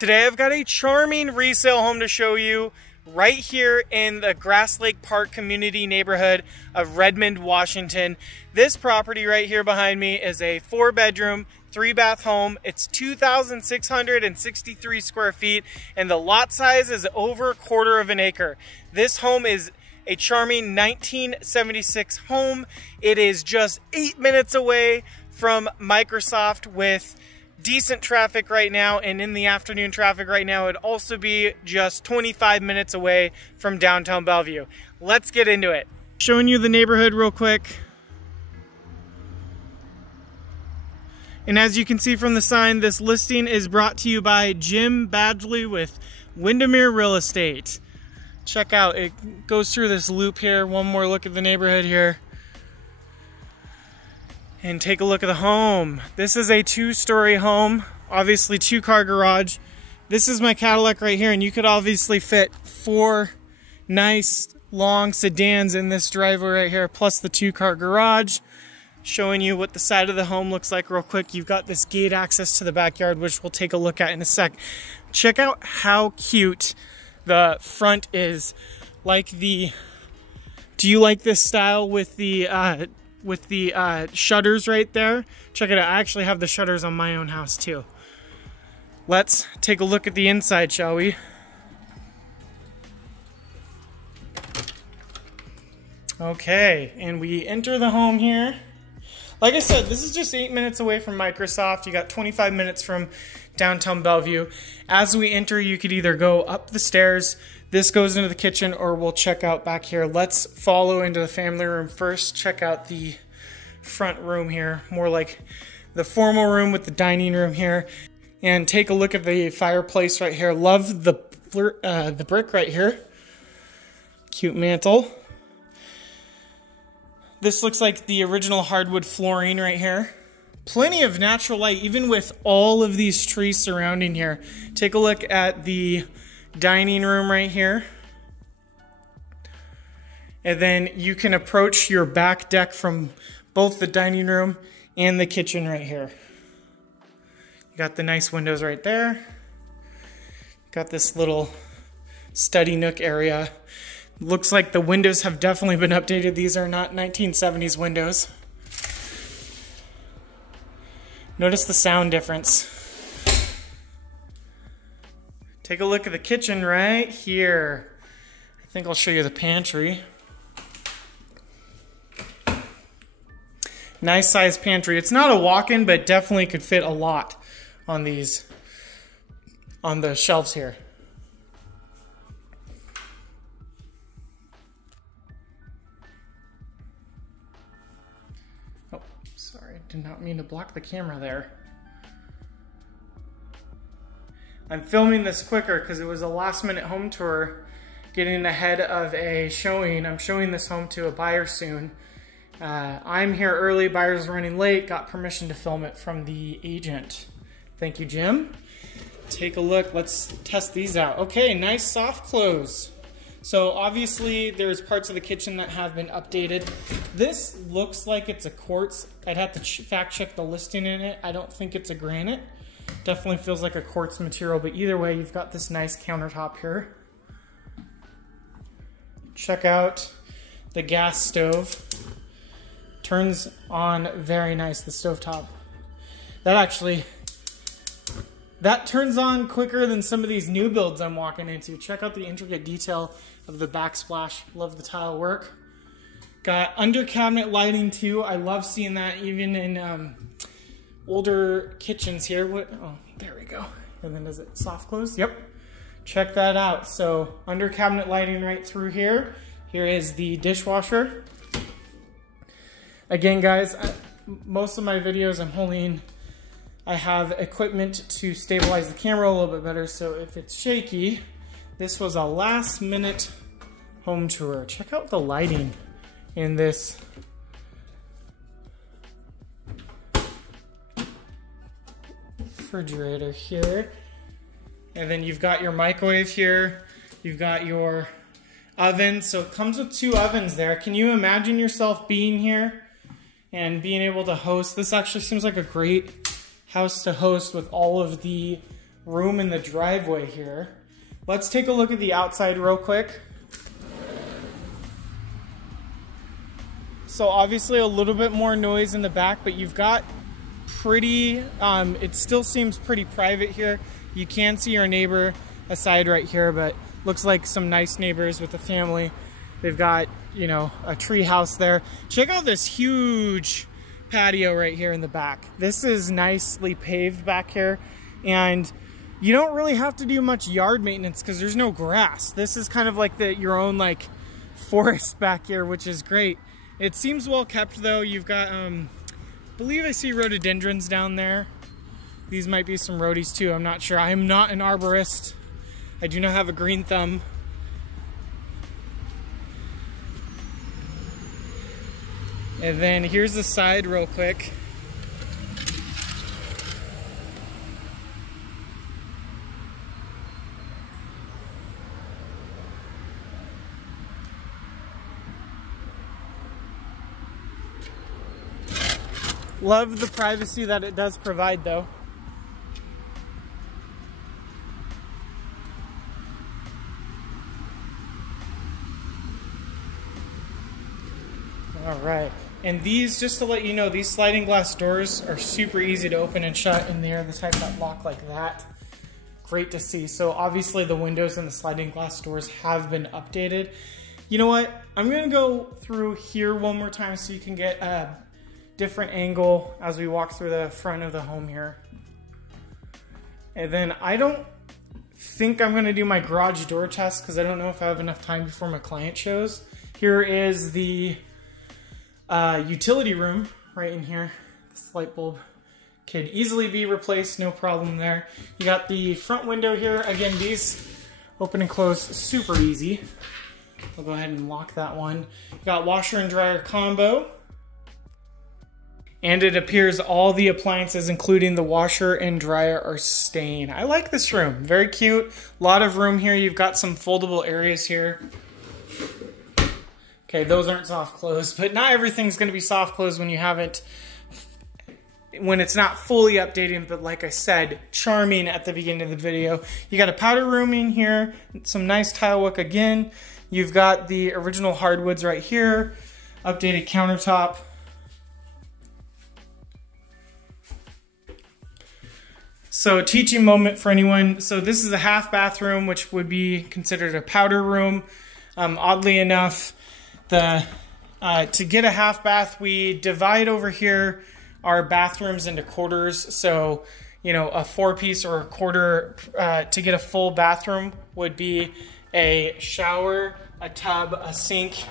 Today I've got a charming resale home to show you right here in the Grass Lake Park community neighborhood of Redmond, Washington. This property right here behind me is a 4-bedroom, 3-bath home. It's 2,663 square feet and the lot size is over a quarter of an acre. This home is a charming 1976 home. It is just 8 minutes away from Microsoft with decent traffic right now, and in the afternoon traffic right now, it'd also be just 25 minutes away from downtown Bellevue. Let's get into it. Showing you the neighborhood real quick. And as you can see from the sign, this listing is brought to you by Jim Badgley with Windermere Real Estate. Check out, it goes through this loop here. One more look at the neighborhood here. And take a look at the home. This is a 2-story home, obviously 2-car garage. This is my Cadillac right here, and you could obviously fit 4 nice long sedans in this driveway right here, plus the 2-car garage. Showing you what the side of the home looks like real quick. You've got this gate access to the backyard, which we'll take a look at in a sec. Check out how cute the front is. Do you like this style with the shutters right there? Check it out. I actually have the shutters on my own house too. Let's take a look at the inside, shall we? Okay, and we enter the home here. Like I said, this is just 8 minutes away from Microsoft. You got 25 minutes from downtown Bellevue. As we enter, you could either go up the stairs, this goes into the kitchen, or we'll check out back here. Let's follow into the family room first. Check out the front room here, more like the formal room with the dining room here. And take a look at the fireplace right here. Love the brick right here. Cute mantle. This looks like the original hardwood flooring right here. Plenty of natural light, even with all of these trees surrounding here. Take a look at the dining room right here. And then you can approach your back deck from both the dining room and the kitchen right here. You got the nice windows right there. Got this little study nook area. Looks like the windows have definitely been updated. These are not 1970s windows. Notice the sound difference. Take a look at the kitchen right here. I think I'll show you the pantry. Nice size pantry. It's not a walk-in, but definitely could fit a lot on the shelves here. Oh, sorry, did not mean to block the camera there. I'm filming this quicker because it was a last-minute home tour, getting ahead of a showing. I'm showing this home to a buyer soon. I'm here early, buyer's running late, got permission to film it from the agent. Thank you, Jim. Take a look, let's test these out. Okay, nice soft close. So obviously there's parts of the kitchen that have been updated. This looks like it's a quartz. I'd have to fact check the listing in it. I don't think it's a granite. Definitely feels like a quartz material, but either way, you've got this nice countertop here. Check out the gas stove. Turns on very nice, the stovetop. That turns on quicker than some of these new builds I'm walking into. Check out the intricate detail of the backsplash. Love the tile work. Got under cabinet lighting too. I love seeing that even in older kitchens here. Oh, there we go. And then does it soft close? Yep. Check that out. So under cabinet lighting right through here. Here is the dishwasher. Again, guys, most of my videos I have equipment to stabilize the camera a little bit better, so if it's shaky, this was a last-minute home tour. Check out the lighting in this. Refrigerator here. And then you've got your microwave here. You've got your oven. So it comes with 2 ovens there. Can you imagine yourself being here and being able to host? This actually seems like a great house to host with all of the room in the driveway here. Let's take a look at the outside real quick. So obviously a little bit more noise in the back, but you've got pretty, it still seems pretty private here. You can see your neighbor aside right here, but looks like some nice neighbors with a family. They've got, you know, a tree house there. Check out this huge patio right here in the back. This is nicely paved back here, and you don't really have to do much yard maintenance because there's no grass. This is kind of like your own like forest back here, which is great. It seems well kept though. You've got, I believe I see rhododendrons down there. These might be some rhodies too, I'm not sure. I am not an arborist. I do not have a green thumb. And then here's the side real quick. Love the privacy that it does provide though. All right, and these, just to let you know, these sliding glass doors are super easy to open and shut, and they're the type that lock like that. Great to see. So obviously the windows and the sliding glass doors have been updated. You know what? I'm gonna go through here one more time so you can get a different angle as we walk through the front of the home here. And then I don't think I'm gonna do my garage door test because I don't know if I have enough time before my client shows. Here is the utility room right in here. This light bulb could easily be replaced, no problem there. You got the front window here. Again, these open and close super easy. I'll go ahead and lock that one. You got washer and dryer combo. And it appears all the appliances, including the washer and dryer, are staying. I like this room, very cute. A lot of room here. You've got some foldable areas here. Okay, those aren't soft close, but not everything's gonna be soft close when you haven't, when it's not fully updated, but like I said, charming at the beginning of the video. You got a powder room in here, some nice tile work again. You've got the original hardwoods right here, updated countertop. So teaching moment for anyone. So this is a half bathroom, which would be considered a powder room. Oddly enough, to get a half bath, we divide over here our bathrooms into quarters. So, you know, a 4-piece or a quarter to get a full bathroom would be a shower, a tub, a sink,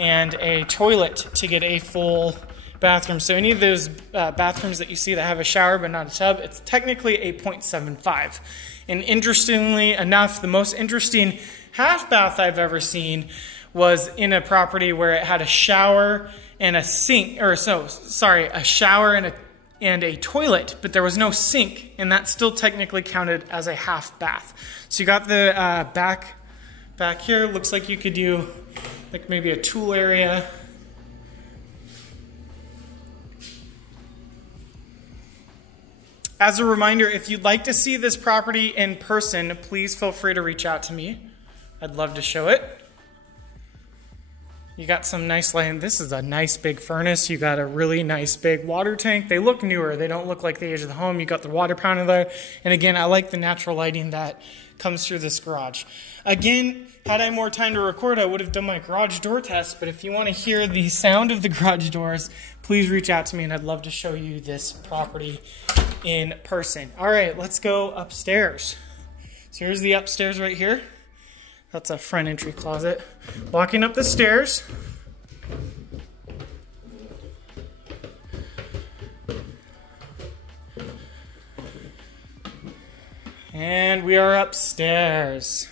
and a toilet to get a full bathroom. So any of those bathrooms that you see that have a shower but not a tub, it's technically a 0.75. And interestingly enough, the most interesting half bath I've ever seen was in a property where it had a shower and a sink, or so, sorry, a shower and a toilet, but there was no sink, and that still technically counted as a half bath. So you got the back here. Looks like you could do like maybe a tool area. As a reminder, if you'd like to see this property in person, please feel free to reach out to me. I'd love to show it. You got some nice lighting. This is a nice big furnace. You got a really nice big water tank. They look newer. They don't look like the age of the home. You got the water fountain there. And again, I like the natural lighting that comes through this garage. Again, had I more time to record, I would have done my garage door test. But if you want to hear the sound of the garage doors, please reach out to me and I'd love to show you this property in person. All right, let's go upstairs. So here's the upstairs right here. That's a front entry closet. Walking up the stairs. And we are upstairs.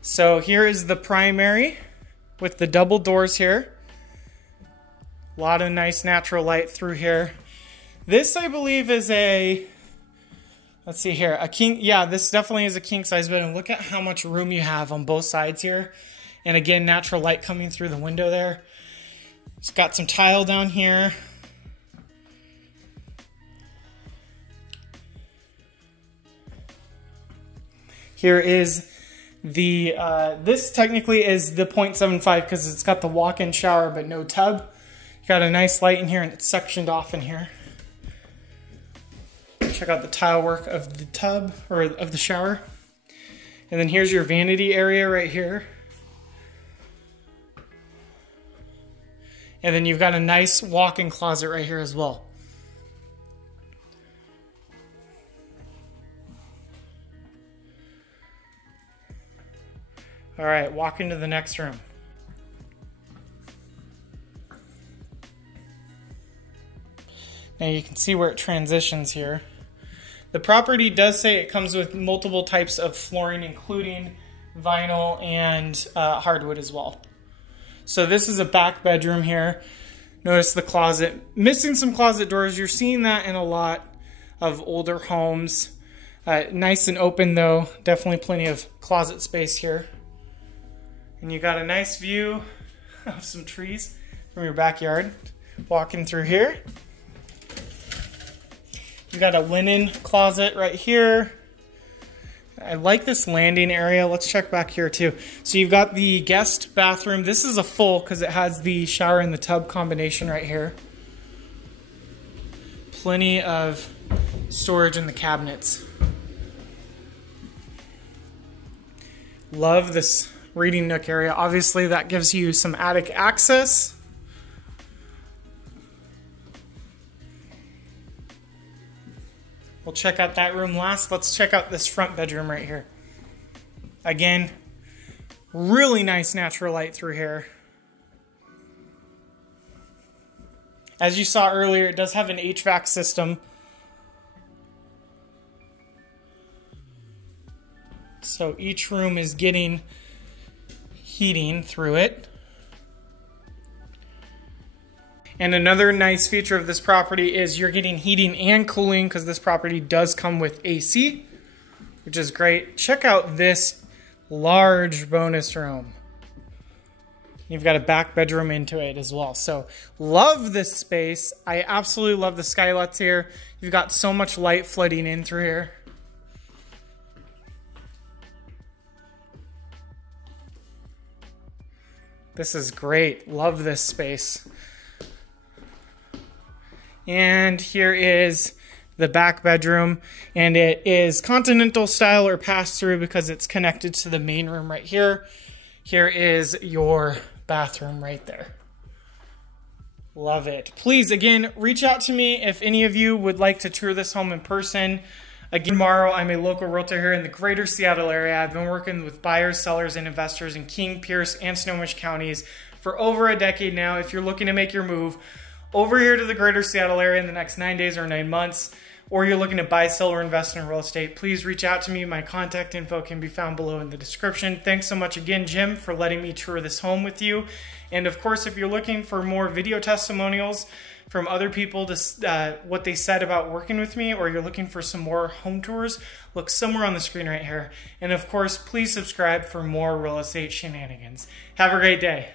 So here is the primary with the double doors here. A lot of nice natural light through here. This, I believe, is a, let's see here, a king. Yeah, this definitely is a king size bed. And look at how much room you have on both sides here. And again, natural light coming through the window there. It's got some tile down here. Here is the, this technically is the 0.75 because it's got the walk-in shower but no tub. You got a nice light in here and it's sectioned off in here. Check out the tile work of the tub, or of the shower. And then here's your vanity area right here. And then you've got a nice walk-in closet right here as well. All right, walk into the next room. Now you can see where it transitions here. The property does say it comes with multiple types of flooring, including vinyl and hardwood as well. So this is a back bedroom here. Notice the closet. Missing some closet doors. You're seeing that in a lot of older homes. Nice and open though. Definitely plenty of closet space here. And you got a nice view of some trees from your backyard. Walking through here. You got a linen closet right here. I like this landing area. Let's check back here too. So you've got the guest bathroom. This is a full because it has the shower and the tub combination right here. Plenty of storage in the cabinets. Love this reading nook area. Obviously that gives you some attic access. We'll check out that room last. Let's check out this front bedroom right here. Again, really nice natural light through here. As you saw earlier, it does have an HVAC system. So each room is getting heating through it. And another nice feature of this property is you're getting heating and cooling because this property does come with AC, which is great. Check out this large bonus room. You've got a back bedroom into it as well. So love this space. I absolutely love the skylights here. You've got so much light flooding in through here. This is great. Love this space. And here is the back bedroom, and it is continental style or pass through because it's connected to the main room right here. Here is your bathroom right there. Love it. Please, again, reach out to me if any of you would like to tour this home in person. Again, tomorrow, I'm a local realtor here in the greater Seattle area. I've been working with buyers, sellers, and investors in King, Pierce, and Snohomish counties for over a decade now. If you're looking to make your move over here to the greater Seattle area in the next 9 days or 9 months, or you're looking to buy, sell, or invest in real estate, please reach out to me. My contact info can be found below in the description. Thanks so much again, Jim, for letting me tour this home with you. And of course, if you're looking for more video testimonials from other people, to what they said about working with me, or you're looking for some more home tours, look somewhere on the screen right here. And of course, please subscribe for more real estate shenanigans. Have a great day.